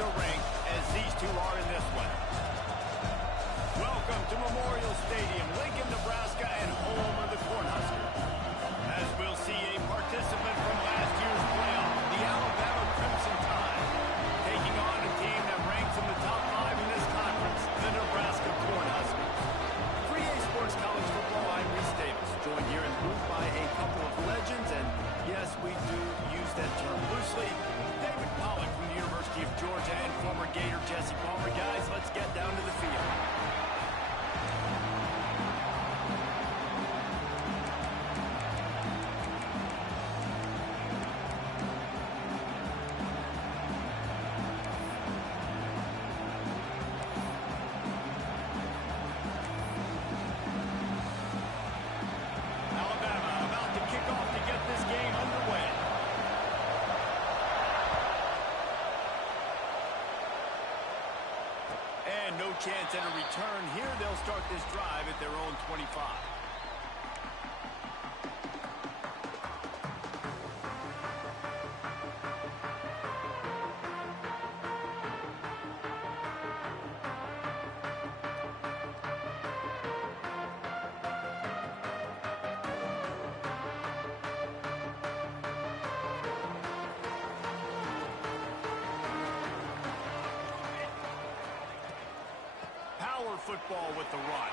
a rank as these two are in this one. Welcome to Memorial Stadium, Lincoln, Nebraska, and home of the Cornhuskers. As we'll see a participant from last year's playoff, the Alabama Crimson Tide, taking on a team that ranks in the top 5 in this conference, the Nebraska Cornhuskers. 3A Sports College Football, I'm Reese Davis, joined here in the booth by a couple of legends, and yes, we do use that term loosely. David Pollack from the University of Georgia and former Gator Jesse Palmer. Guys, let's get down to the field. No chance at a return here. They'll start this drive at their own 25. Football with the run.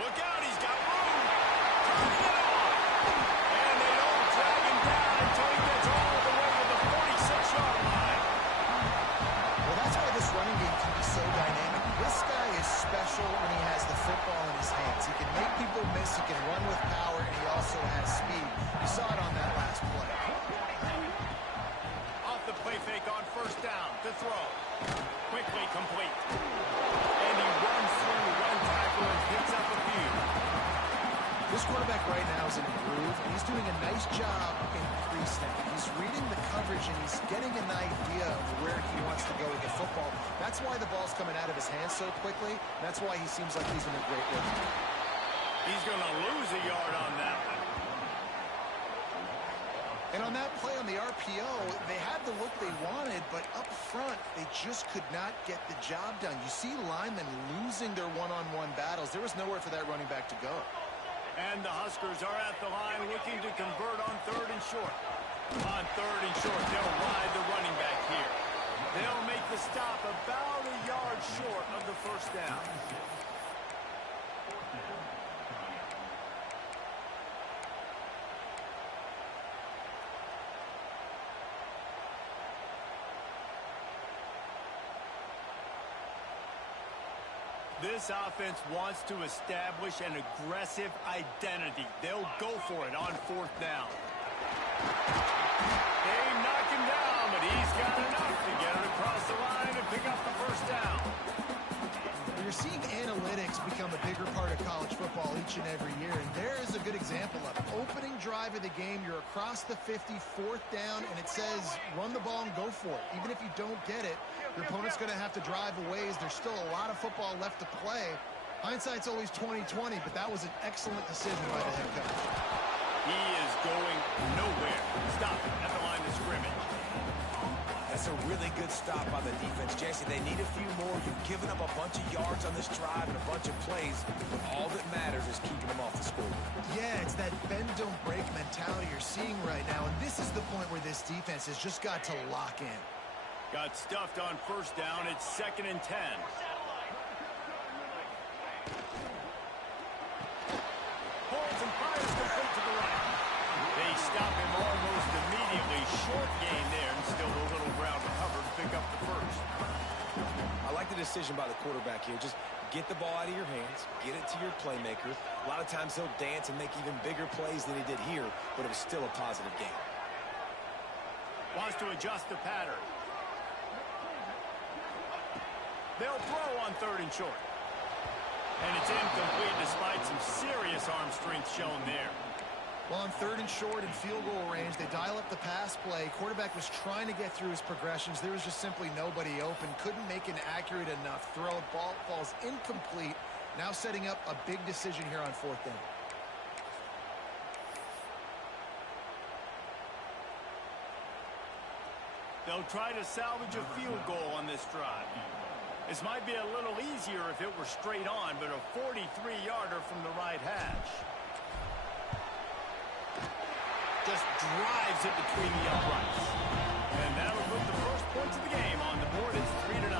Look out, he's got room. Turning it on. And they don't drag him down until he gets all the way to the 46-yard line. Well, that's why this running game can be so dynamic. This guy is special when he has the football in his hands. He can make people miss, he can run with power, and he also has speed. You saw it on that last play. Off the play fake on first down to throw. Quickly complete. And he runs through one tackle and picks up a few. This quarterback right now is in a groove, and he's doing a nice job in pre-snap. He's reading the coverage, and he's getting an idea of where he wants to go with the football. That's why the ball's coming out of his hands so quickly. That's why he seems like he's in a great rhythm. He's going to lose a yard on that one. And on that play on the RPO, they had the look they wanted, but up front, they just could not get the job done. You see linemen losing their one-on-one battles. There was nowhere for that running back to go. And the Huskers are at the line looking to convert on 3rd and short. On 3rd and short, they'll ride the running back here. They'll make the stop about a yard short of the first down. This offense wants to establish an aggressive identity. They'll go for it on 4th down. They knock him down, but he's got enough to get it across the line and pick up the first down. You're seeing analytics become a bigger part of college football each and every year, and there is a good example of it. Opening drive of the game, you're across the 50, 4th down, and it says run the ball and go for it. Even if you don't get it, your opponent's going to have to drive a ways. There's still a lot of football left to play. Hindsight's always 20/20, but that was an excellent decision by the head coach. He is going nowhere. Stop it at the line of scrimmage. That's a really good stop by the defense, Jesse. They need a few more. You've given up a bunch of yards on this drive and a bunch of plays, but all that matters is keeping them off the score. Yeah, it's that bend, don't break mentality you're seeing right now, and this is the point where this defense has just got to lock in. Got stuffed on 1st down. It's 2nd and 10. Holds and fires complete to the right. They stop him almost immediately. Short gain there, and still a little ground to cover to pick up the first. I like the decision by the quarterback here. Just get the ball out of your hands, get it to your playmaker. A lot of times he'll dance and make even bigger plays than he did here, but it was still a positive game. Wants to adjust the pattern. They'll throw on 3rd and short. And it's incomplete despite some serious arm strength shown there. Well, on 3rd and short and field goal range, they dial up the pass play. Quarterback was trying to get through his progressions. There was just simply nobody open. Couldn't make an accurate enough throw. Ball falls incomplete. Now setting up a big decision here on 4th down. They'll try to salvage a field goal on this drive. This might be a little easier if it were straight on, but a 43-yarder from the right hash. Just drives it between the uprights. And that'll put the first points of the game on the board. It's 3-0.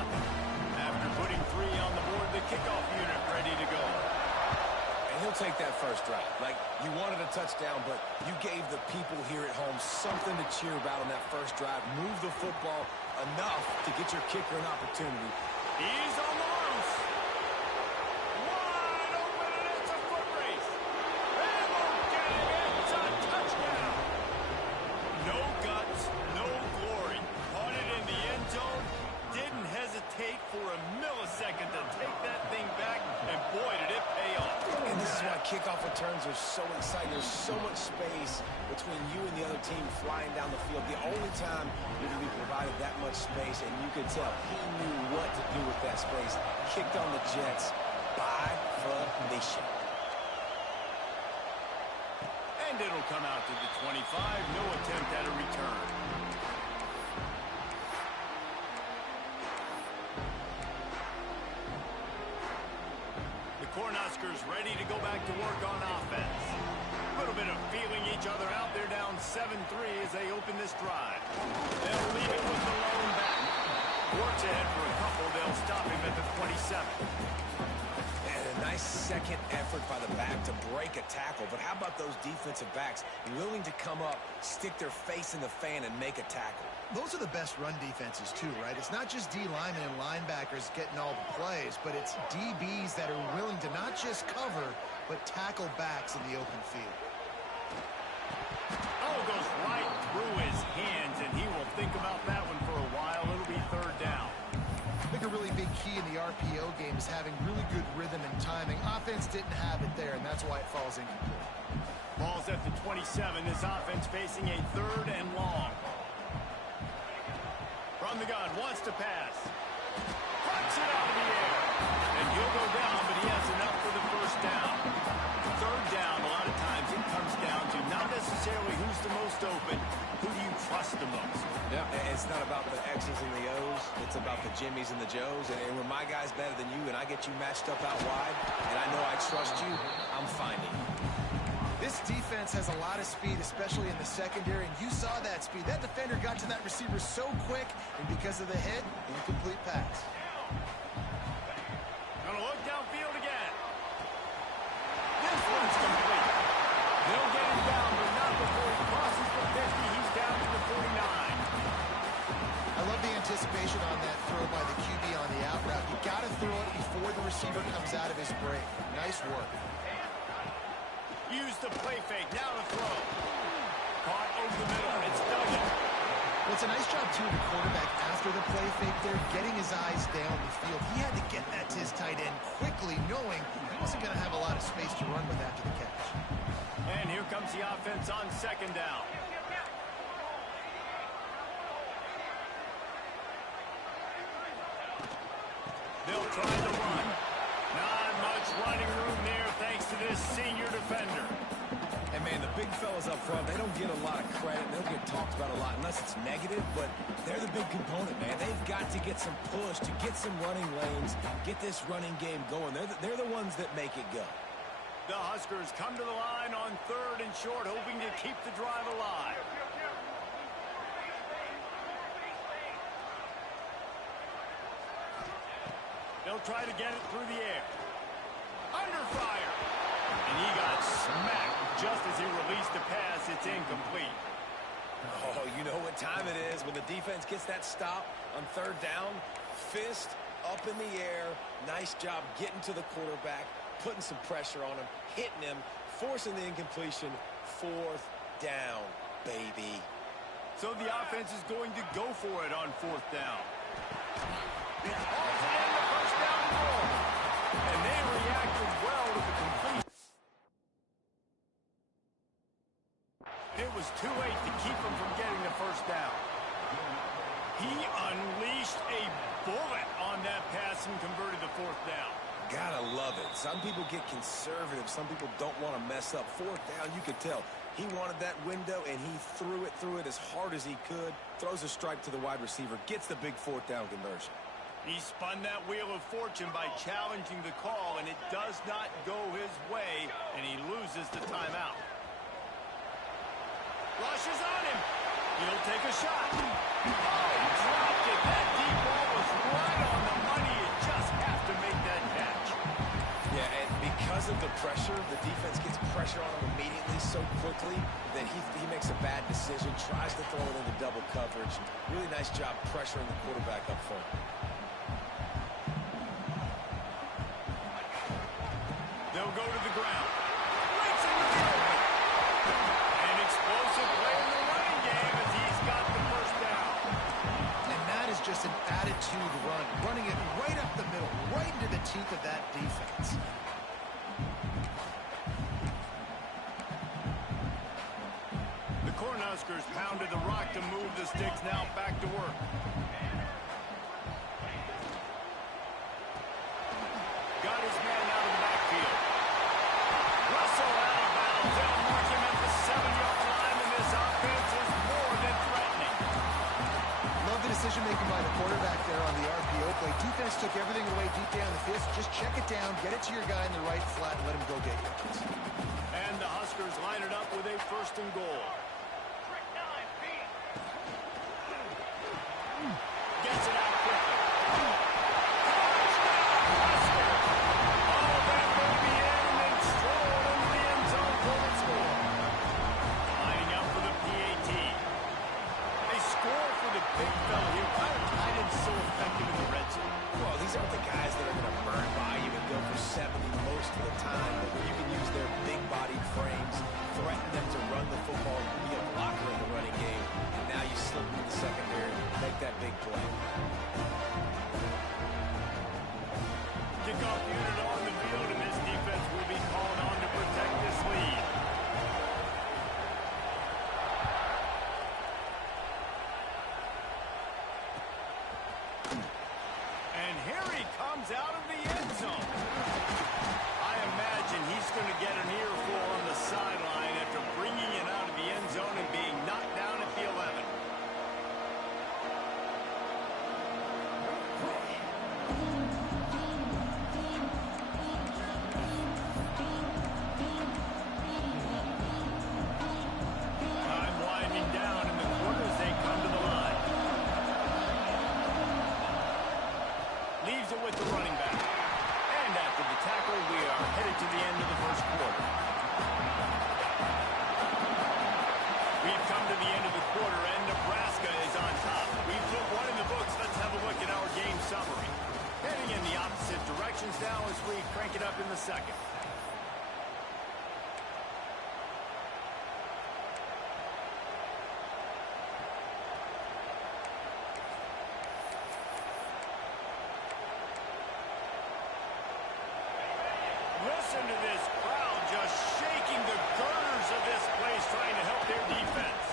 After putting 3 on the board, the kickoff unit ready to go. And he'll take that first drive. Like, you wanted a touchdown, but you gave the people here at home something to cheer about on that first drive. Move the football enough to get your kicker an opportunity. He's on the loose. Wide open, and it's a foot race. And we'll get it. It's a touchdown. No guts, no glory. Caught it in the end zone. Didn't hesitate for a millisecond to take that thing back. And boy, did it pay off. And this is why kickoff returns are so exciting. There's so much space between you and the other team flying down the field. The only time you're going to be provided that much space, and you could tell he knew what to do with that space. Kicked on the Jets by formation. And it'll come out to the 25. No attempt at a return. Cornhuskers ready to go back to work on offense. A little bit of feeling each other out. They're down 7-3 as they open this drive. They'll leave it with the lone back. Works ahead for a couple. They'll stop him at the 27. And a nice second effort by the back to break a tackle. But how about those defensive backs willing to come up, stick their face in the fan, and make a tackle? Those are the best run defenses, too, right? It's not just D linemen and linebackers getting all the plays, but it's DBs that are willing to not just cover, but tackle backs in the open field. Oh, goes right through his hands, and he will think about that one for a while. It'll be third down. I think a really big key in the RPO game is having really good rhythm and timing. Offense didn't have it there, and that's why it falls incomplete. Ball's at the 27. This offense facing a 3rd and long. From the gun, wants to pass. Flips it out of the air. And he'll go down, but he has enough for the first down. Third down, a lot of times it comes down to not necessarily who's the most open, who do you trust the most? Yeah, it's not about the X's and the O's. It's about the Jimmies and the Joes. And when my guy's better than you and I get you matched up out wide, and I know I trust you, I'm finding you. This defense has a lot of speed, especially in the secondary, and you saw that speed. That defender got to that receiver so quick, and because of the hit, incomplete pass. Gonna look downfield again. This one's complete. They'll get him down, but not before he crosses the 50. He's down to the 49. I love the anticipation on that throw by the QB on the out route. You got to throw it before the receiver comes out of his break. Nice work. Use the play fake. Now to throw. Caught over the middle. It's Duggan. Well, it's a nice job, too, of the quarterback after the play fake there, getting his eyes down the field. He had to get that to his tight end quickly, knowing he wasn't going to have a lot of space to run with after the catch. And here comes the offense on 2nd down. They'll try the run. Not much running room there thanks to this senior defender. And, man, the big fellas up front, they don't get a lot of credit. They don't get talked about a lot unless it's negative, but they're the big component, man. They've got to get some push, to get some running lanes, get this running game going. They're the ones that make it go. The Huskers come to the line on 3rd and short, hoping to keep the drive alive. They'll try to get it through the air. Under fire. And he got smacked just as he released the pass. It's incomplete. Oh, you know what time it is when the defense gets that stop on 3rd down. Fist up in the air. Nice job getting to the quarterback, putting some pressure on him, hitting him, forcing the incompletion. 4th down, baby. So the offense is going to go for it on 4th down. It hauls it in the first down goal. And they reacted well to the completion. It was too late to keep him from getting the first down. He unleashed a bullet on that pass and converted the 4th down. Gotta love it. Some people get conservative. Some people don't want to mess up. 4th down, you could tell. He wanted that window, and he threw it as hard as he could. Throws a strike to the wide receiver, gets the big fourth down conversion. He spun that wheel of fortune by challenging the call, and it does not go his way, and he loses the timeout. Rushes on him. He'll take a shot. Oh, he dropped it. That deep ball was right on the money. You just have to make that catch. Yeah, and because of the pressure, the defense gets pressure on him immediately so quickly that he makes a bad decision, tries to throw it into double coverage. Really nice job pressuring the quarterback up front. They'll go to the ground. Breaks into the open. An explosive play in the running game as he's got the first down. And that is just an attitude run, running it right up the middle, right into the teeth of that defense. The Cornhuskers pounded the rock to move the sticks, now back to work. Got his man out of the backfield. Russell out of bounds. They'll mark him at the 7-yard line, and this offense is more than threatening. Love the decision-making by the quarterback there on the RPO play. Defense took everything away deep down the field. Just check it down, get it to your guy in the right flat, and let him go get yards. And the Huskers line it up with a 1st and goal. Gets it out quickly. Well, these aren't the guys that are going to burn by you and go for 70 most of the time, but you can use their big-bodied frames, threaten them to run the football, be a blocker in the running game, and now you slip into the secondary, make that big play. Kickoff unit on the field, and this defense will be called on to protect this lead. And here he comes out of the end zone. I imagine he's going to get an earful on the sideline after bringing it out of the end zone and being knocked down at the 11. Time winding down in the quarter as they come to the line. Leaves it with the running back. And after the tackle, we are headed to the end of the 1st quarter. We've come to the end of the quarter, and Nebraska is on top. We've put one in the books. Let's have a look at our game summary. Heading in the opposite directions now as we crank it up in the 2nd. Listen to this crowd just shaking the girders of this place, trying to help their defense.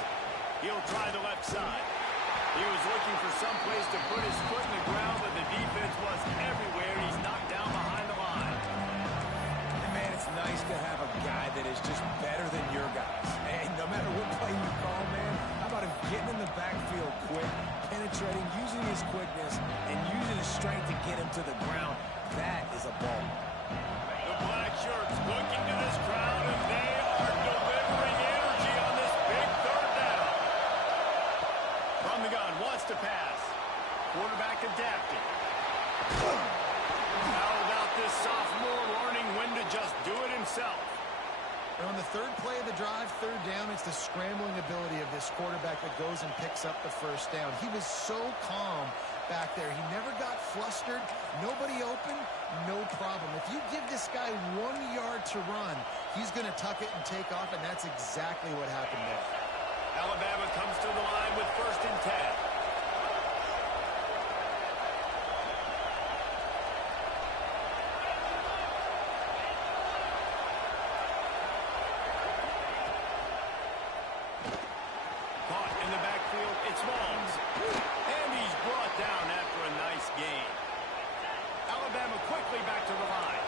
He'll try the left side. He was looking for some place to put his foot in the ground, but the defense was everywhere. He's knocked down behind the line. And man, it's nice to have a guy that is just better than your guys. And no matter what play you call, man, how about him getting in the backfield quick, penetrating, using his quickness, and using his strength to get him to the ground. That is a ball. The black shirts looking to this crowd, and they are delivering energy on this big 3rd down. From the gun, wants to pass. Quarterback adapting. How about this sophomore learning when to just do it himself? And on the 3rd play of the drive, 3rd down, it's the scrambling ability of this quarterback that goes and picks up the 1st down. He was so calm back there. He never got flustered. Nobody open, no problem. If you give this guy 1 yard to run, he's going to tuck it and take off, and that's exactly what happened there. Alabama comes to the line with 1st and 10. Caught in the backfield, it's Walls. And he's brought down after a nice gain. Alabama quickly back to the line.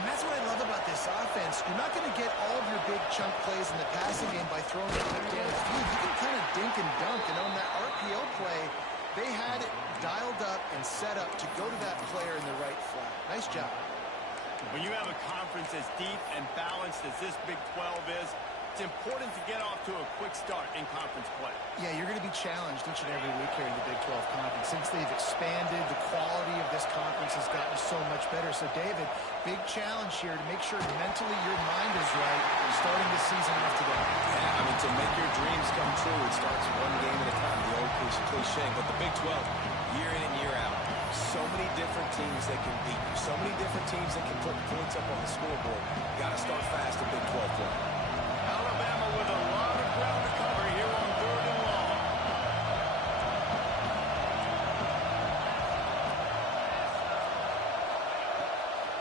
And that's what I love about this offense. You're not going to get all of your big chunk plays in the passing game by throwing it up downfield. You can kind of dink and dunk. And on that RPO play, they had it dialed up and set up to go to that player in the right flat. Nice job. When you have a conference as deep and balanced as this Big 12 is, it's important to get off to a quick start in conference play. Yeah, you're going to be challenged each and every week here in the Big 12 Conference. Since they've expanded, the quality of this conference has gotten so much better. So, David, big challenge here to make sure mentally your mind is right starting the season off today. Yeah, I mean, to make your dreams come true, it starts one game at a time, the old cliche. But the Big 12, year in and year out, so many different teams that can beat you, so many different teams that can put points up on the scoreboard. Got to start fast in Big 12 play. Alabama with a lot of ground to cover here on 3rd and long.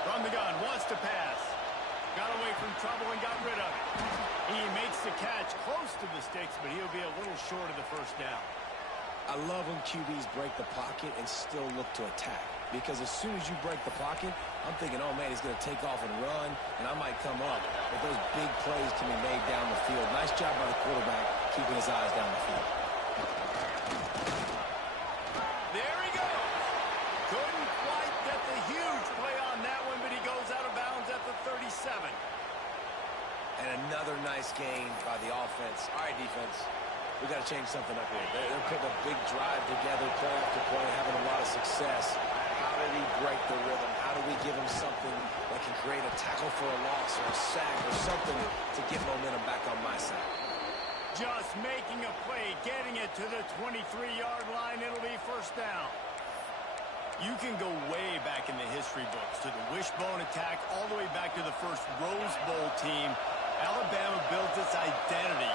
From the gun, wants to pass. Got away from trouble and got rid of it. He makes the catch close to the sticks, but he'll be a little short of the first down. I love when QBs break the pocket and still look to attack. Because as soon as you break the pocket, I'm thinking, oh, man, he's going to take off and run, and I might come up. But those big plays can be made down the field. Nice job by the quarterback keeping his eyes down the field. There he goes. Couldn't quite get the huge play on that one, but he goes out of bounds at the 37. And another nice gain by the offense. All right, defense. We got to change something up here. They're putting a big drive together, play after play, having a lot of success. How did he break the rhythm? How do we give him something that can create a tackle for a loss or a sack or something to get momentum back on my side? Just making a play, getting it to the 23-yard line. It'll be first down. You can go way back in the history books to the wishbone attack all the way back to the first Rose Bowl team. Alabama builds its identity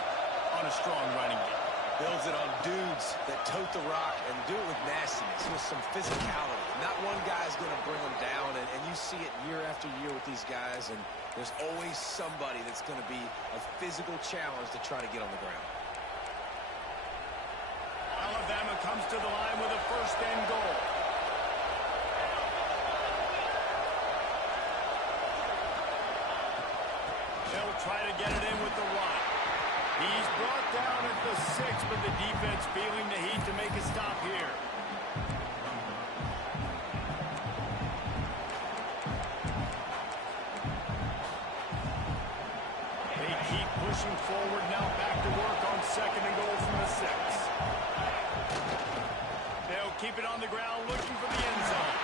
on a strong running game. Builds it on dudes that tote the rock and do it with nastiness, with some physicality. Not one guy's going to bring them down, and you see it year after year with these guys, and there's always somebody that's going to be a physical challenge to try to get on the ground. Alabama comes to the line with a first and goal. They'll try to get it in with the run. He's brought down at the 6, but the defense feeling the heat to make a stop here. They keep pushing forward now, back to work on 2nd and goal from the 6. They'll keep it on the ground, looking for the end zone.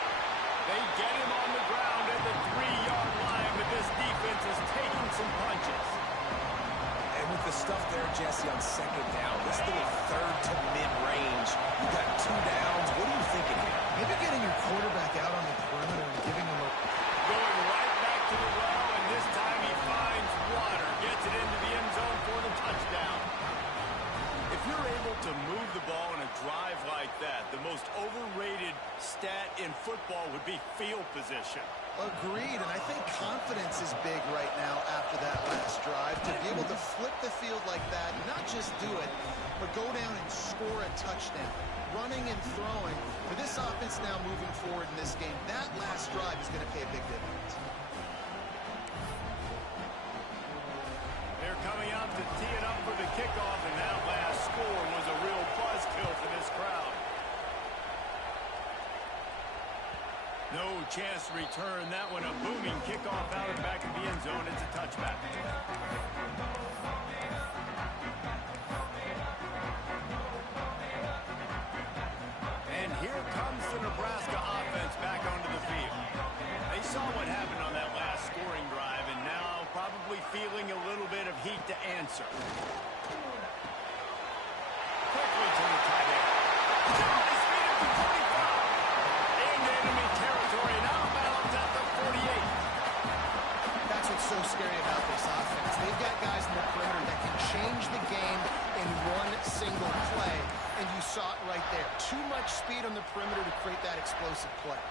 They get him on the ground at the 3-yard line, but this defense is taking some punches. And with the stuff there, Jesse, on 2nd down, this little 3rd to mid-range, you got 2 downs. What are you thinking here? Maybe getting your quarterback out on the perimeter and giving him a... Going right back to the well, and this time he finds water. Gets it into the end zone for the touchdown. If you're able to move the ball in a drive like that, the most overrated stat in football would be field position. Agreed, and I think confidence is big right now after that last drive. To be able to flip the field like that, not just do it, but go down and score a touchdown. Running and throwing. For this offense now moving forward in this game, that last drive is going to pay a big difference. They're coming out to tee it up for the kickoff, and that last score was a real buzzkill for this crowd. No chance to return that one. A booming kickoff out of the back of the end zone. It's a touchback. And here comes the Nebraska offense back onto the field. They saw what happened on that last scoring drive, and now probably feeling a little bit of heat to answer. Quickly to the tight end. They speed up to 25. Into enemy territory, now balanced at the 48. That's what's so scary about this offense. They've got guys in the perimeter that can change the game in one single play, and you saw it right there. Too much speed on the perimeter to create that explosive play.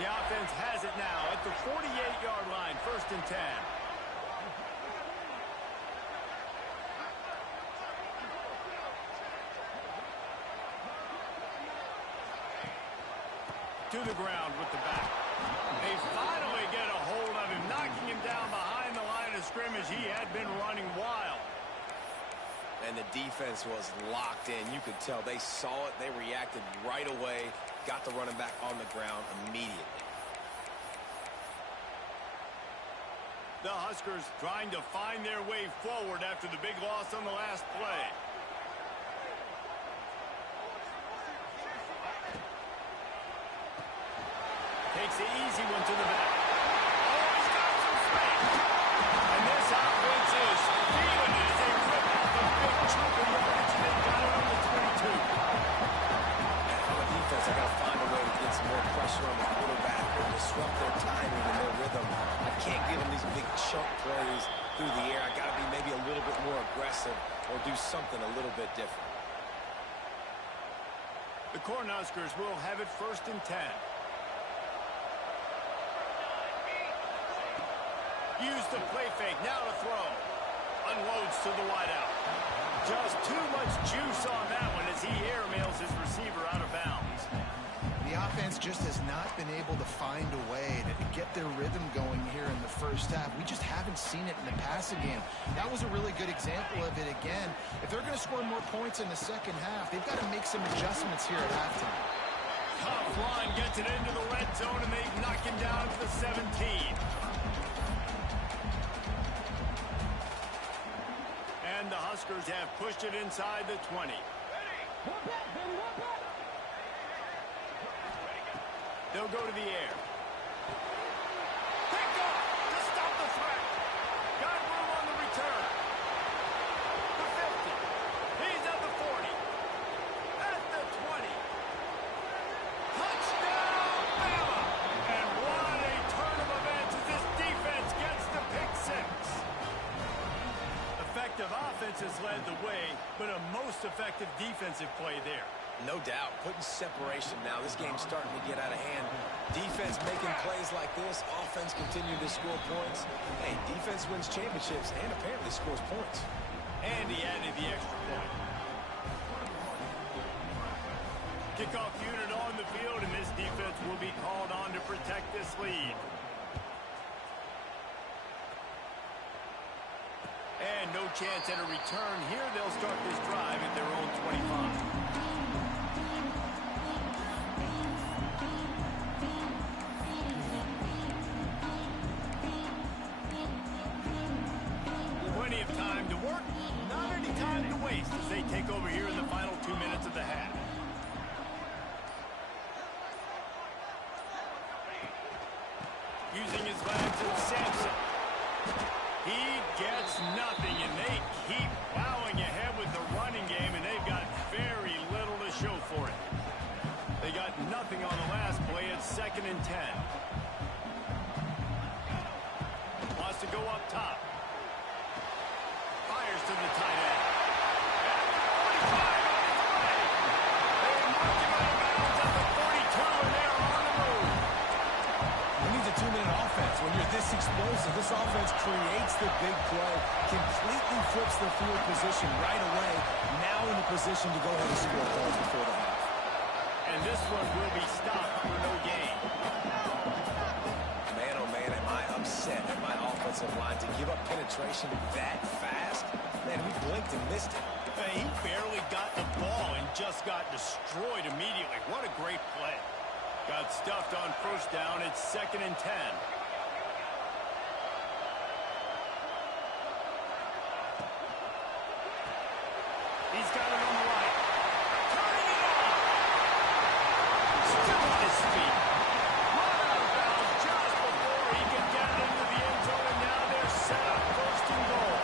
The offense has it now at the 48-yard line, 1st and 10. To the ground with the back. They finally get a hold of him. Not because he had been running wild. And the defense was locked in. You could tell they saw it. They reacted right away. Got the running back on the ground immediately. The Huskers trying to find their way forward after the big loss on the last play. Takes the easy one to the back. Oh, he's got some space. And this offense is feeling it as they rip off a big chunk of yardage, and they got it on the 22. And on the defense, I got to find a way to get some more pressure on the quarterback or disrupt their timing and their rhythm. I can't give them these big chunk plays through the air. I got to be maybe a little bit more aggressive or do something a little bit different. The Cornhuskers will have it 1st and 10. Use the play fake, now to throw. Unloads to the wideout. Just too much juice on that one as he airmails his receiver out of bounds. The offense just has not been able to find a way to get their rhythm going here in the first half. We just haven't seen it in the passing game. That was a really good example of it again. If they're going to score more points in the second half, they've got to make some adjustments here at halftime. Tough line gets it into the red zone, and they knock him down to the 17. And the Huskers have pushed it inside the 20. They'll go to the air. Picked off to stop the threat. Got room on the return. The 50. He's at the 40. At the 20. Touchdown, Bama! And what a turn of events as this defense gets the pick six. Effective offense has led the way, but a most effective defensive play there. No doubt. Putting separation now. This game's starting to get out of hand. Defense making plays like this. Offense continue to score points. Hey, defense wins championships and apparently scores points. And he added the extra point. Kickoff unit on the field, and this defense will be called on to protect this lead. And no chance at a return here. They'll start this drive at their own 25. Plenty of time to work, not any time to waste as they take over here in the final 2 minutes of the half. Using his legs and Sampson. He gets nothing, and they keep plowing ahead with the running game, and they've got very little to show for it. They got nothing on the last play. It's 2nd and 10. Wants to go up top. Fires to the tight end. And 45 on his way. They mark him out of bounds at the 42, and they are on the move. Who needs a 2-minute offense? When you're this explosive, this offense creates the big play, completely flips the field position right away, now in the position to go ahead and score points before the half. And this one will be stopped for no gain. Man, oh man, am I upset at my offensive line to give up penetration that fast? Man, we blinked and missed it. He barely got the ball and just got destroyed immediately. What a great play. Got stuffed on 1st down. It's 2nd and 10. He's got it on the right. Turning it on. Still on his feet. Run out of bounds just before he can get it into the end zone, and now they're set up 1st and goal.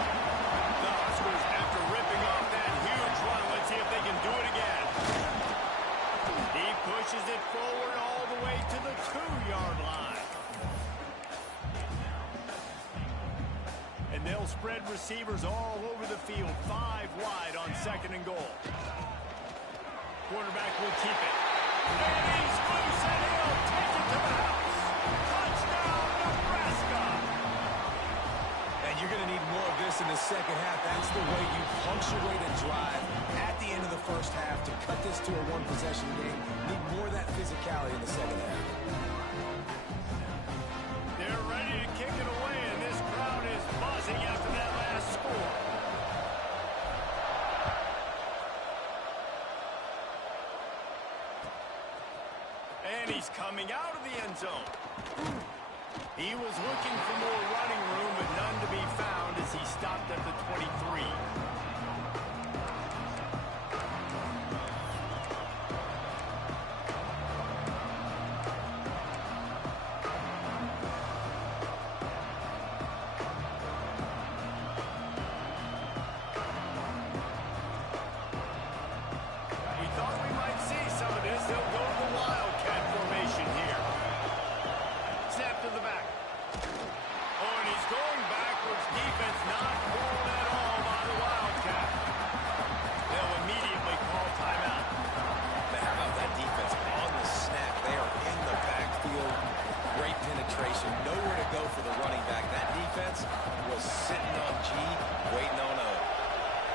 The Huskers, after ripping off that huge run, let's see if they can do it again. He pushes it forward all the way to the 2-yard line. And they'll spread receivers all over the field, 5 wide on 2nd and goal. Quarterback will keep it. And he's loose, and he'll take it to the house. Touchdown, Nebraska! And you're going to need more of this in the second half. That's the way you punctuate a drive at the end of the first half to cut this to a one-possession game. Need more of that physicality in the second half. They're ready to kick it away, and this crowd is buzzing after that coming out of the end zone. He was looking for more running room, but none to be found as he stopped at the 23. Nowhere to go for the running back. That defense was sitting on G, waiting on O.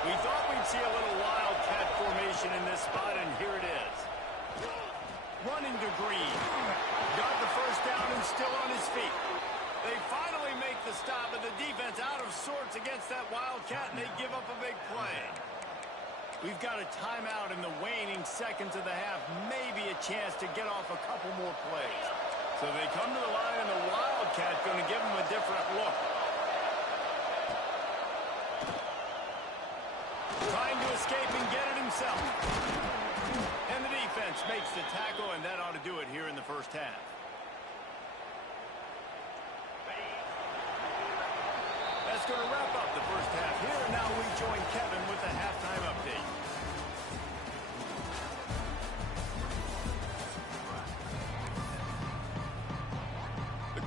We thought we'd see a little wildcat formation in this spot, and here it is. Running to Green. Got the first down and still on his feet. They finally make the stop, and the defense out of sorts against that wildcat, and they give up a big play. We've got a timeout in the waning seconds of the half. Maybe a chance to get off a couple more plays. So they come to the line, and the Wildcat going to give them a different look. Trying to escape and get it himself. And the defense makes the tackle, and that ought to do it here in the first half. That's going to wrap up the first half here, and now we join Kevin with the halftime update.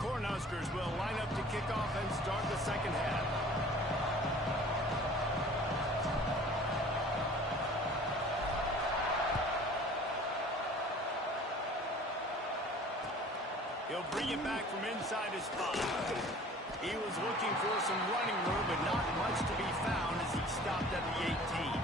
Cornhuskers will line up to kick off and start the second half. He'll bring it back from inside his 5. He was looking for some running room, but not much to be found as he stopped at the 18.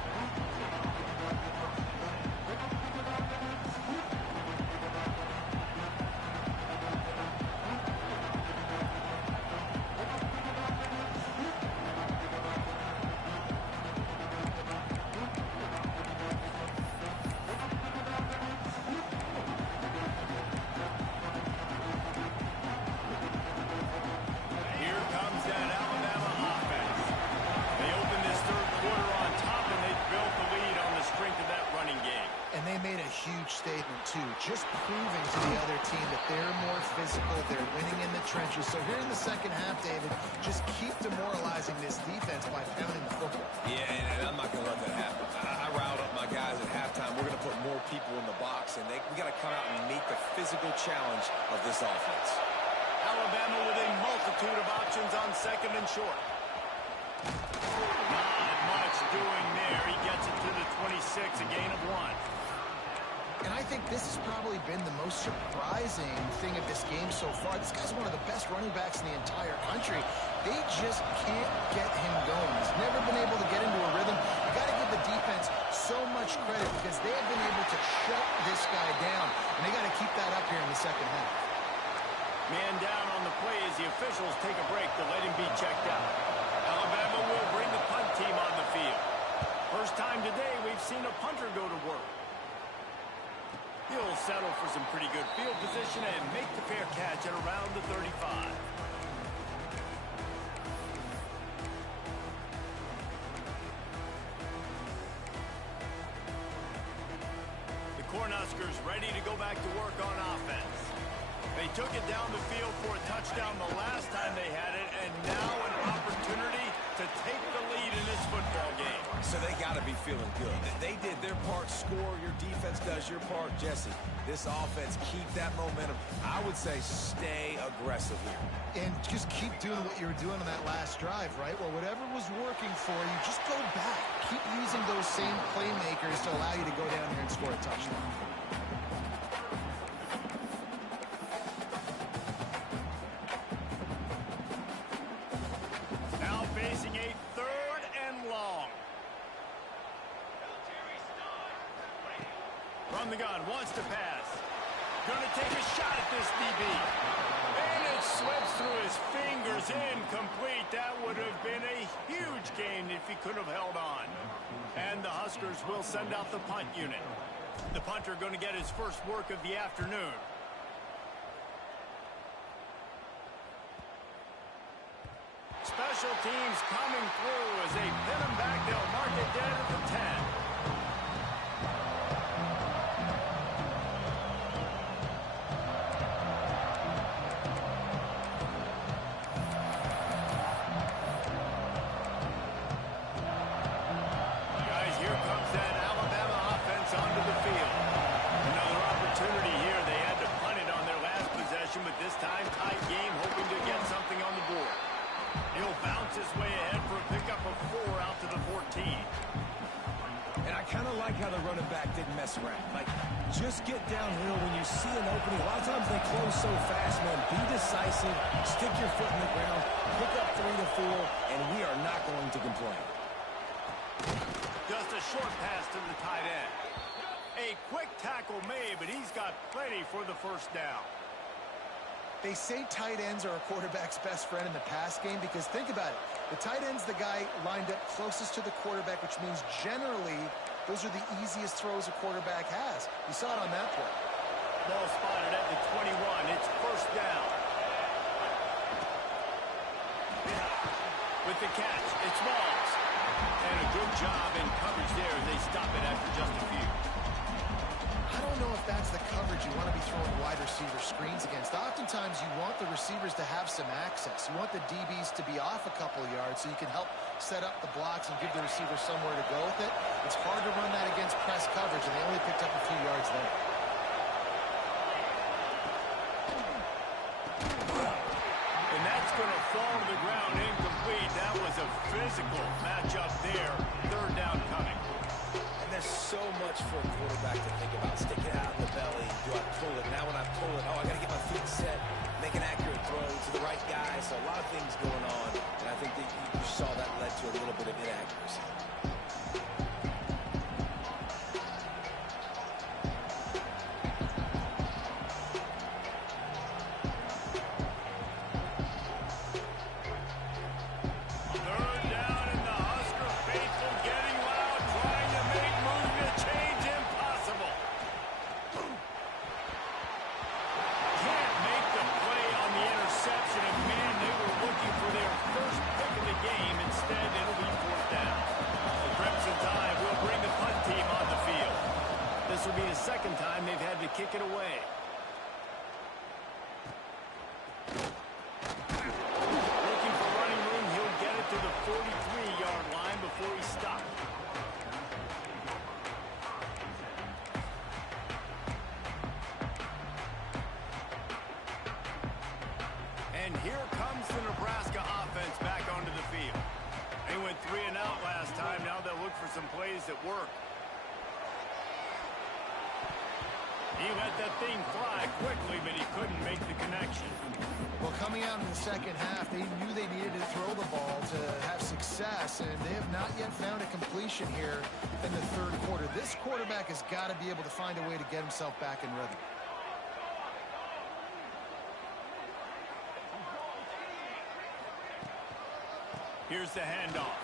Just proving to the other team that they're more physical, they're winning in the trenches. So here in the second half, David, just keep demoralizing this defense by pounding the football. Yeah, and I'm not going to let that happen. I riled up my guys at halftime. We're going to put more people in the box, and we got to come out and meet the physical challenge of this offense. Alabama with a multitude of options on second and short. Not much doing there. He gets it to the 26, a gain of 1. And I think this has probably been the most surprising thing of this game so far. This guy's one of the best running backs in the entire country. They just can't get him going. He's never been able to get into a rhythm. You got to give the defense so much credit because they have been able to shut this guy down. And they got to keep that up here in the second half. Man down on the play as the officials take a break to let him be checked out. Alabama will bring the punt team on the field. First time today we've seen a punter go to work. He'll settle for some pretty good field position and make the fair catch at around the 35. The Cornhuskers ready to go back to work on offense. They took it down the field for a touchdown the last time they had it, and now an opportunity to take the lead in this football game. So they got to be feeling good. They did their part, score. Your defense does your part. Jesse, this offense, keep that momentum. I would say stay aggressive here. And just keep doing what you were doing on that last drive, right? Well, whatever was working for you, just go back. Keep using those same playmakers to allow you to go down here and score a touchdown. Facing a 3rd and long. From the gun, wants to pass. Going to take a shot at this DB. And it slips through his fingers, incomplete. That would have been a huge gain if he could have held on. And the Huskers will send out the punt unit. The punter going to get his first work of the afternoon. Special teams coming through as they pin them back. They'll mark it dead at the 10. Guys, here comes that Alabama offense onto the field. Another opportunity here. They had to punt it on their last possession, but this time tight game, hoping to get something on the board. He'll bounce his way ahead for a pickup of 4 out to the 14. And I kind of like how the running back didn't mess around. Like, just get downhill when you see an opening. A lot of times they close so fast, man. Be decisive, stick your foot in the ground, pick up 3 to 4, and we are not going to complain. Just a short pass to the tight end. A quick tackle made, but he's got plenty for the first down. They say tight ends are a quarterback's best friend in the pass game because think about it. The tight end's the guy lined up closest to the quarterback, which means generally those are the easiest throws a quarterback has. You saw it on that play. Ball spotted at the 21. It's first down. With the catch, it's Walls. And a good job in coverage there. They stop it after just a few. I don't know if that's the coverage you want to be throwing wide receiver screens against. Oftentimes you want the receivers to have some access. You want the DBs to be off a couple of yards so you can help set up the blocks and give the receiver somewhere to go with it. It's hard to run that against press coverage, and they only picked up a few yards there. And that's going to fall to the ground incomplete. That was a physical matchup there. Third down coming. And there's so much for a quarterback to think about. Stick it out in the belly. Do I pull it? Now when I pull it, oh, I got to get my feet set. Make an accurate throw to the right guy. So a lot of things going on. And I think that you saw that led to a little bit of inaccuracy. Will be the second time they've had to kick it away. Looking for running room, he'll get it to the 43-yard line before he stops. And here comes the Nebraska offense back onto the field. They went 3 and out last time. Now they'll look for some plays that work. He let that thing fly quickly, but he couldn't make the connection. Well, coming out in the second half, they knew they needed to throw the ball to have success, and they have not yet found a completion here in the third quarter. This quarterback has got to be able to find a way to get himself back in rhythm. Here's the handoff.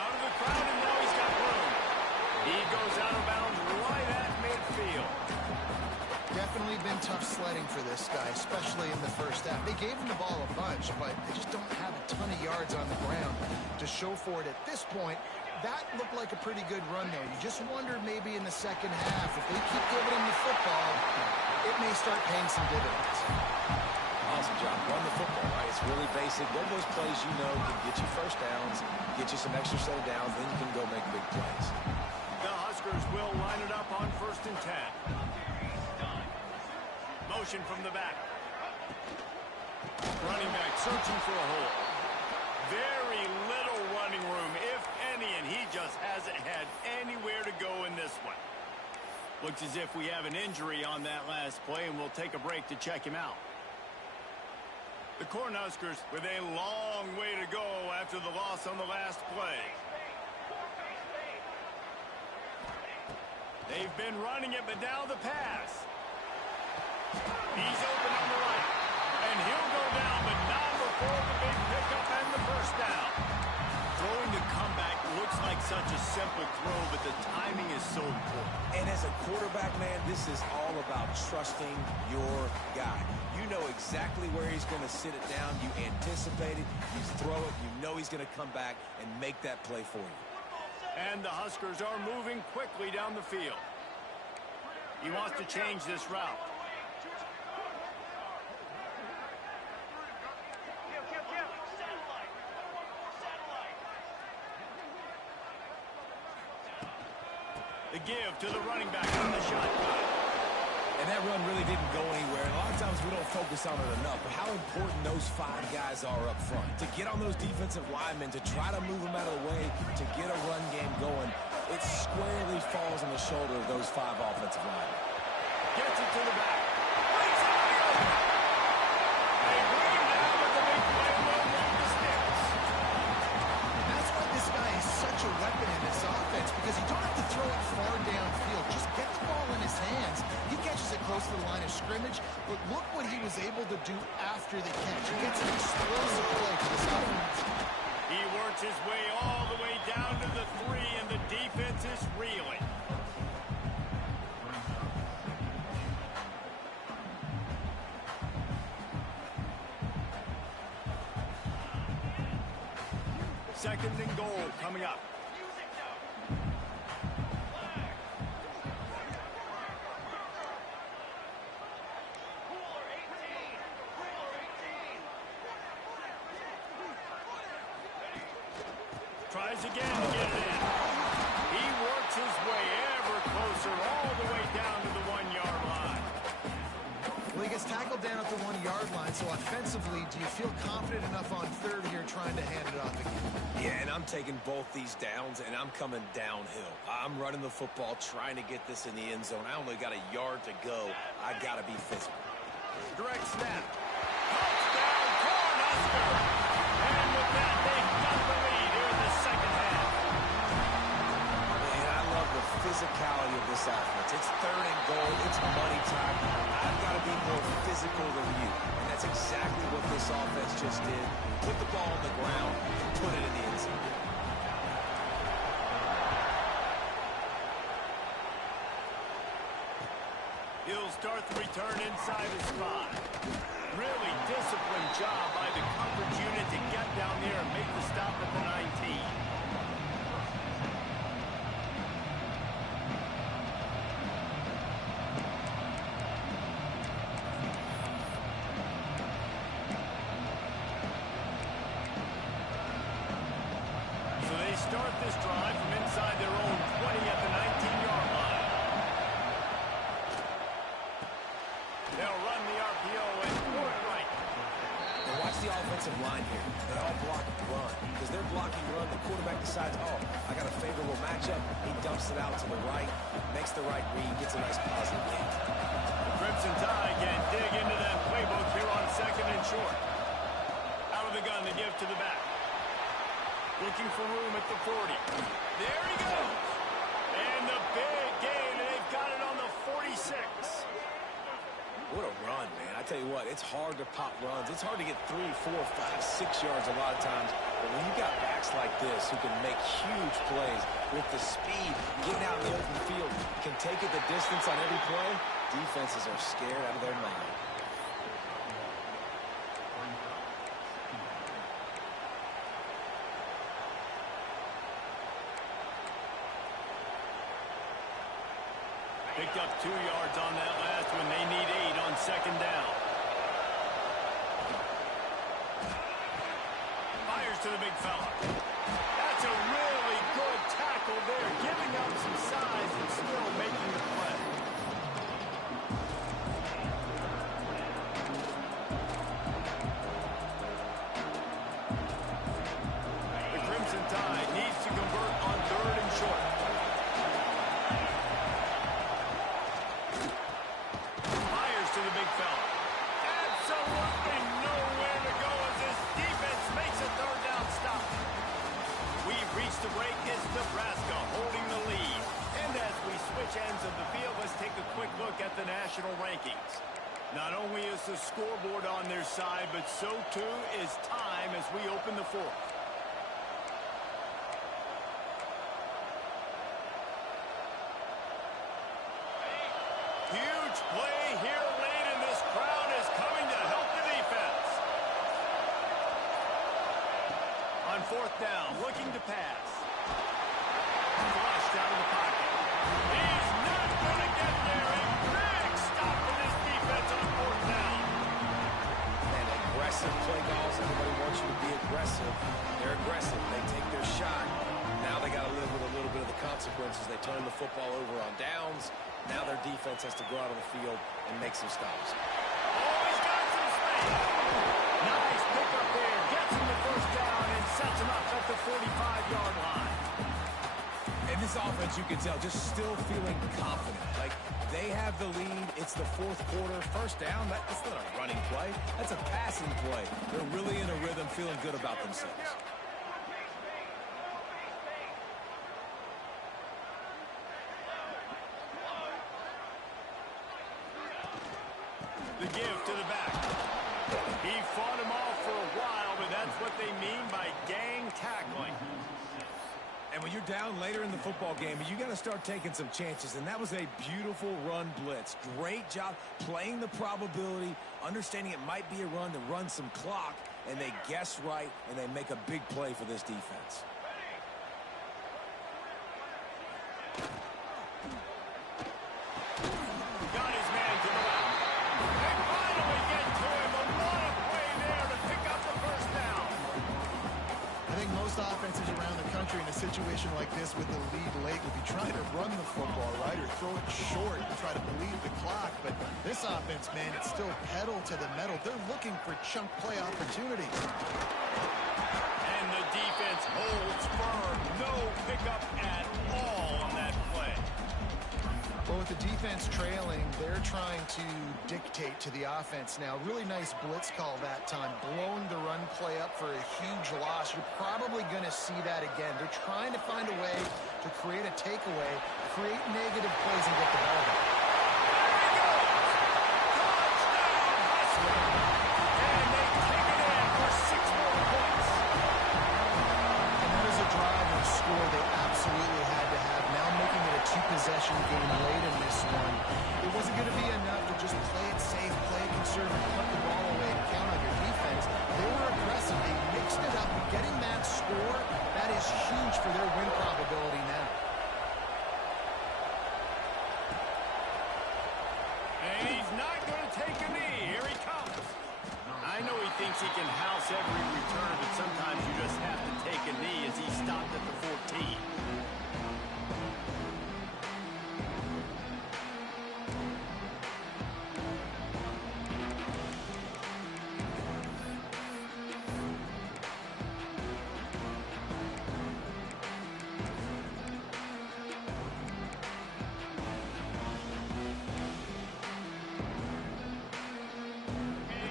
Out of the crowd, and now he's got room. He goes out of bounds right at midfield. Definitely been tough sledding for this guy, especially in the first half. They gave him the ball a bunch, but they just don't have a ton of yards on the ground to show for it at this point. That looked like a pretty good run, though. You just wonder maybe in the second half, if they keep giving him the football, it may start paying some dividends. Awesome job. Run the football, right? It's really basic. One of those plays you know can get you first downs, get you some extra set of downs, then you can go make big plays. The Huskers will line it up on 1st and 10. Motion from the back. Running back searching for a hole. Very little running room, if any, and he just hasn't had anywhere to go in this one. Looks as if we have an injury on that last play, and we'll take a break to check him out. The Cornhuskers with a long way to go after the loss on the last play. They've been running it, but now the pass. He's open on the right, and he'll go down, but not before the big pickup and the first down. Throwing the comeback looks like such a simple throw, but the timing is so important. And as a quarterback, man, this is all about trusting your guy. You know exactly where he's going to sit it down. You anticipate it. You throw it. You know he's going to come back and make that play for you. And the Huskers are moving quickly down the field. He wants to change this route. The give to the running back on the shotgun. And that run really didn't go anywhere. And a lot of times we don't focus on it enough, but how important those 5 guys are up front. To get on those defensive linemen, to try to move them out of the way, to get a run game going, it squarely falls on the shoulder of those 5 offensive linemen. Gets it to the back. Brings it on the open. They bring him down with the big play along the sticks. That's why this guy is such a weapon in this offense, because you don't have to throw it far downfield. Just get the ball in his hands. He catches it close to the line of scrimmage, but look what he was able to do after the catch. He gets an explosive play for this offense. He works his way all the way down to the 3, and the defense is reeling. Second and goal coming up. Tries again to get it in. He works his way ever closer all the way down to the 1-yard line. Well, he gets tackled down at the 1-yard line, so offensively, do you feel confident enough on third here trying to hand it off again? Yeah, and I'm taking both these downs, and I'm coming downhill. I'm running the football, trying to get this in the end zone. I only got a yard to go. I got to be physical. Direct snap. Touchdown, Cornhusker. And with that, they've got the lead here in the second half. Man, I love the physicality of this offense. It's third and goal. It's money time. I've got to be more physical than you. And that's exactly what this offense just did. Put the ball on the ground, put it in the end zone. He'll start the return inside his spot. Really disciplined job by the coverage unit to get down there and make the stop at the 19. So they start this drive from inside their own 20 at the 19-yard line. They'll run the RPO and throw it right. Now watch the offensive line here. They all block run. Because they're blocking run, the quarterback decides, oh, I got a favorable matchup. He dumps it out to the right, makes the right read, gets a nice positive gain. The Crimson Tide can dig into that playbook here on second and short. Out of the gun to give to the back. Looking for room at the 40. There he goes. And the big gain, and they've got it on the 46. What a run, man. I tell you what, it's hard to pop runs. It's hard to get 3, 4, 5, 6 yards a lot of times. But when you got backs like this who can make huge plays with the speed, getting out in the open field, can take it the distance on every play, defenses are scared out of their mind. Picked up 2 yards on that last one. They need 8 on second down. Fires to the big fella. That's a really good tackle there, giving up some size and still making the play. The Crimson Tide needs to convert on third and short. To the big fella. Absolutely nowhere to go as this defense makes a third down stop. We've reached the break. It's Nebraska holding the lead. And as we switch ends of the field, let's take a quick look at the national rankings. Not only is the scoreboard on their side, but so too is time as we open the fourth. Huge play here late, and this crowd is coming to help the defense. On fourth down, looking to pass. Flushed out of the pocket. He's not going to get there. A big stop for this defense on fourth down. And aggressive play calls. Everybody wants you to be aggressive. They're aggressive. They take their shot. Now they got to live with a little bit of the consequences. They turn the football over on downs. Now their defense has to go out on the field and make some stops. Oh, he's got some space. Nice pickup there. Gets him the first down and sets him up at the 45-yard line. And this offense, you can tell, just still feeling confident. Like, they have the lead. It's the fourth quarter. First down, that's not a running play. That's a passing play. They're really in a rhythm, feeling good about themselves. The give to the back. He fought him off for a while, but that's what they mean by gang tackling. And when you're down later in the football game, you got to start taking some chances. And that was a beautiful run blitz. Great job playing the probability, understanding it might be a run to run some clock, and they guess right, and they make a big play for this defense. Got his man to the left. They finally get to him, but what a play there to pick up the first down. I think most offenses around the country in a situation like this with the lead late would be trying to run the football, right, or throw it short and try to bleed the clock. But this offense, man, it's still pedal to the metal. They're looking for chunk play opportunities. And the defense holds firm. No pickup at all on that play. Well, with the defense trailing, they're trying to dictate to the offense now. Really nice blitz call that time, blowing the run play up for a huge loss. You're probably going to see that again. They're trying to find a way to create a takeaway, create negative plays, and get the ball back. There he goes! Touchdown, Husker! And they take it in for 6 more points. And that is a drive and a score they absolutely had to have. Now making it a two-possession game late in this one. It wasn't going to be enough to just play it safe, play it conservative, put the ball away, and count on your defense. They were aggressive. They mixed it up. Getting that score, that is huge for their win probability now. And he's not going to take a knee. Here he comes. I know he thinks he can house every return, but sometimes you just have to take a knee as he stopped at the 14.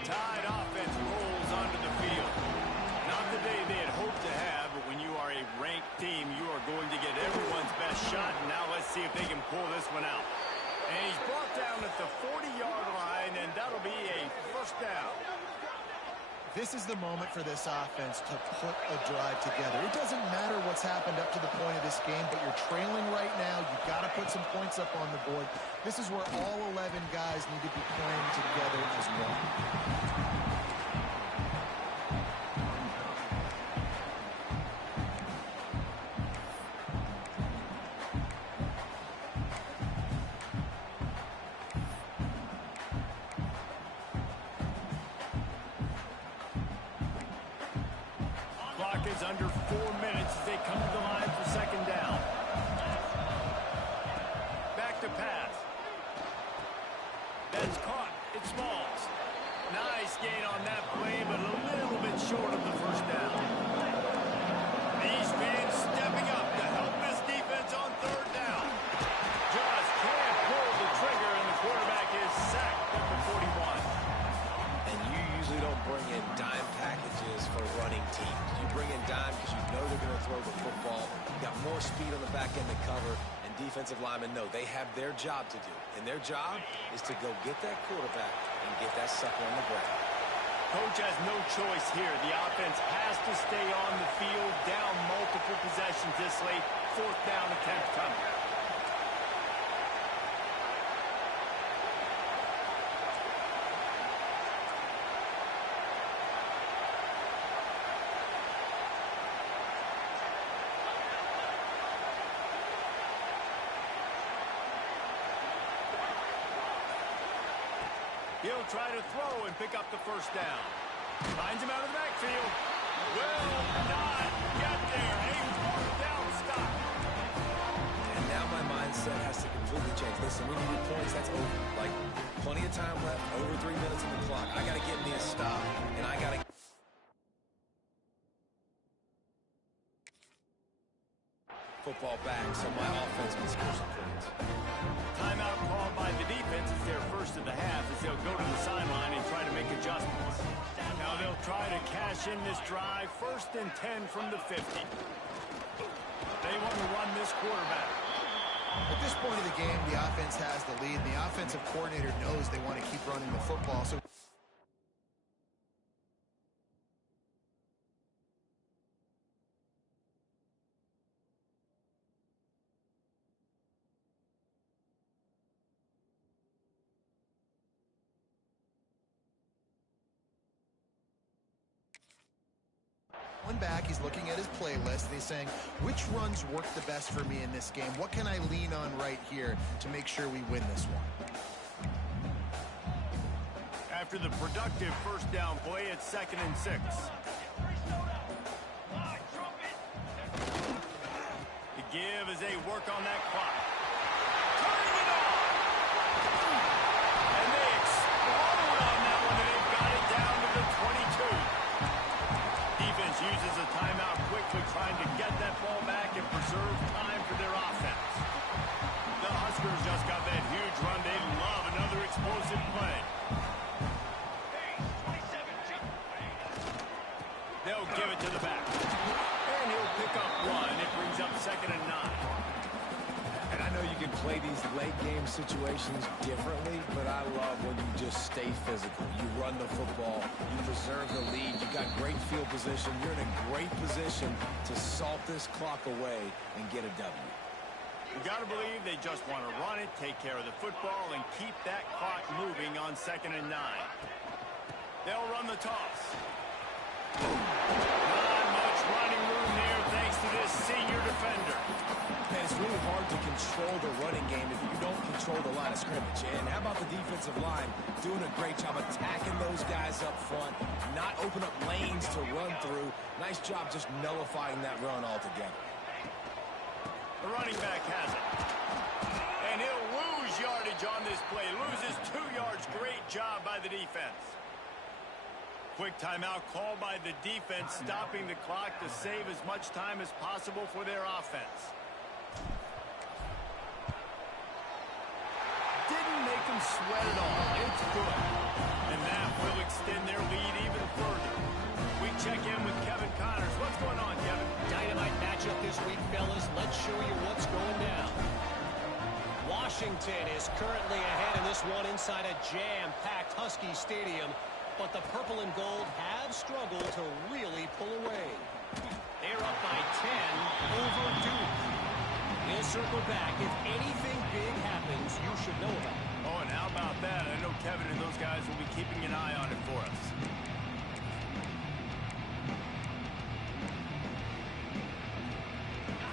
Tide offense rolls onto the field. Not the day they had hoped to have, but when you are a ranked team, you are going to get everyone's best shot. And now let's see if they can pull this one out. And he's brought down at the 40-yard line, and that'll be a first down. This is the moment for this offense to put a drive together. It doesn't matter what's happened up to the point of this game, but you're trailing right now. You've got to put some points up on the board. This is where all 11 guys need to be playing together as one. Clock is under 4 minutes as they come to the line for second down. Back to pass. That's caught. It's Smalls. Nice gain on that play, but a little bit short of the first down. These fans stepping up to help this defense on third down. Just can't pull the trigger, and the quarterback is sacked at the 41. And you usually don't bring in dime packages for running teams. You bring in dime because you know they're going to throw the football. You got more speed on the back end to cover, and defensive linemen know they have their job to do. And their job is to go get that quarterback and get that sucker on the ground. Coach has no choice here. The offense has to stay on the field, down multiple possessions this late. Fourth down attempt coming. He'll try to throw and pick up the first down. Finds him out of the backfield. Will not get there. A fourth down stop. And now my mindset has to completely change. Listen, we need points. That's over. Like, plenty of time left. Over 3 minutes on the clock. I got to get me a stop, and I got to... football back, so my offense can score some points. Timeout called by the defense is their first of the half as they'll go to the sideline and try to make adjustments. Now they'll try to cash in this drive. 1st and 10 from the 50. They want to run this quarterback. At this point of the game, the offense has the lead. The offensive coordinator knows they want to keep running the football. So back, he's looking at his playlist and he's saying, which runs work the best for me in this game? What can I lean on right here to make sure we win this one? After the productive first down play, it's 2nd and 6. The give as they work on that clock. Turning it on! And they explode on that one, and they've got it down to the 22. Defense uses a timeout quickly, trying to get that ball back and preserve time for their offense. The Huskers just got that huge run. They love another explosive play. They'll give it to the back. And he'll pick up 1. It brings up 2nd and 9. And I know you can play these late game situations differently, but I love when you just stay physical. You run the football, you preserve the lead, you got great field position, you're in a great position to salt this clock away and get a W. You got to believe they just want to run it, take care of the football, and keep that clock moving on 2nd and 9. They'll run the toss. Not much running room there thanks to this senior defender. Man, it's really hard to control the running game if you don't control the line of scrimmage. And how about the defensive line doing a great job attacking those guys up front, not open up lanes to run through. Nice job just nullifying that run altogether. The running back has it. And he'll lose yardage on this play. Loses 2 yards. Great job by the defense. Quick timeout called by the defense, stopping the clock to save as much time as possible for their offense. Didn't make them sweat at all. It's good. And that will extend their lead even further. We check in with Kevin Connors. What's going on, Kevin? Dynamite matchup this week, fellas. Let's show you what's going down. Washington is currently ahead in this one inside a jam-packed Husky Stadium. But the purple and gold have struggled to really pull away. They're up by 10 over Duke. He'll circle back. If anything big happens, you should know about it. Oh, and how about that? I know Kevin and those guys will be keeping an eye on it for us.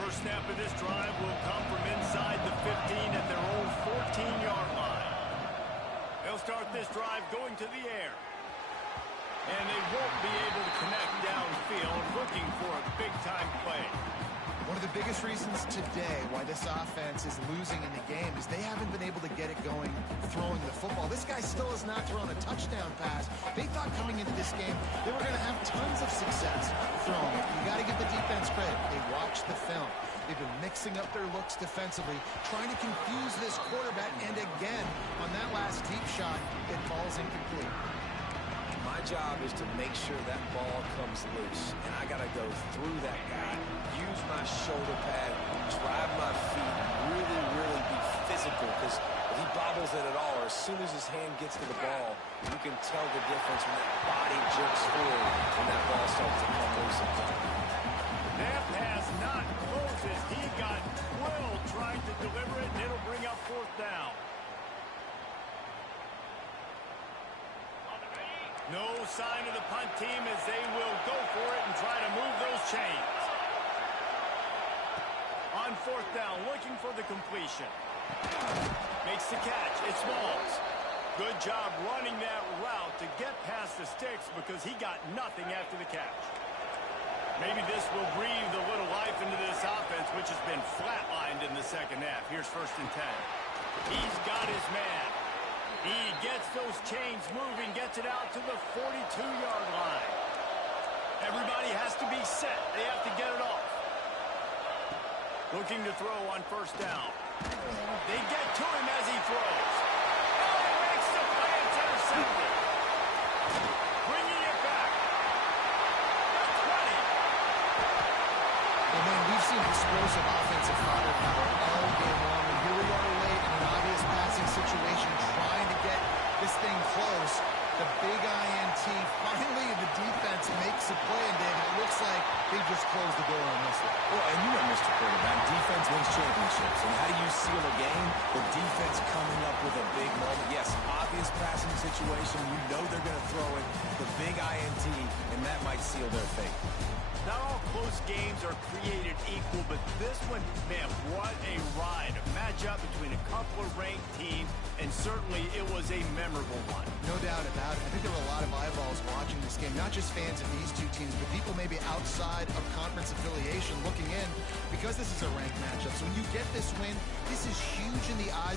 First snap of this drive will come from inside the 15 at their own 14-yard line. They'll start this drive going to the air. And they won't be able to connect downfield, looking for a big-time play. One of the biggest reasons today why this offense is losing in the game is they haven't been able to get it going throwing the football. This guy still has not thrown a touchdown pass. They thought coming into this game they were going to have tons of success throwing it. You got to give the defense credit. They watched the film. They've been mixing up their looks defensively, trying to confuse this quarterback. And again, on that last deep shot, it falls incomplete. My job is to make sure that ball comes loose, and I got to go through that guy, use my shoulder pad, drive my feet, really, really be physical, because if he bobbles it at all, or as soon as his hand gets to the ball, you can tell the difference when that body jerks forward when that ball starts to come loose. That pass not close as he got drilled trying to deliver it, and it'll bring up 4th down. No sign of the punt team as they will go for it and try to move those chains. On 4th down, looking for the completion. Makes the catch. It's Smalls. Good job running that route to get past the sticks because he got nothing after the catch. Maybe this will breathe a little life into this offense, which has been flatlined in the second half. Here's 1st and 10. He's got his man. He gets those chains moving, gets it out to the 42-yard line. Everybody has to be set. They have to get it off. Looking to throw on 1st down. They get to him as he throws. Oh, he makes the play. It's intercepted. Bringing it back. The 20. Well, man, we've seen explosive offensive firepower all game long, and here we are late in an obvious passing situation trying to get this thing close. The big INT, finally the defense makes a play, and David, it looks like they just closed the door on this one. Well, and you know, Mr. Quarterback, defense wins championships. And how do you seal a game? The defense coming up with a big moment. Yes, obvious passing situation. You know they're going to throw it. The big INT, and that might seal their fate. Not all close games are created equal, but this one, man, what a ride. A matchup between a couple of ranked teams, and certainly it was a memorable one. No doubt about it. I think there were a lot of eyeballs watching this game, not just fans of these two teams, but people maybe outside of conference affiliation looking in because this is a ranked matchup. So when you get this win, this is huge in the eyes of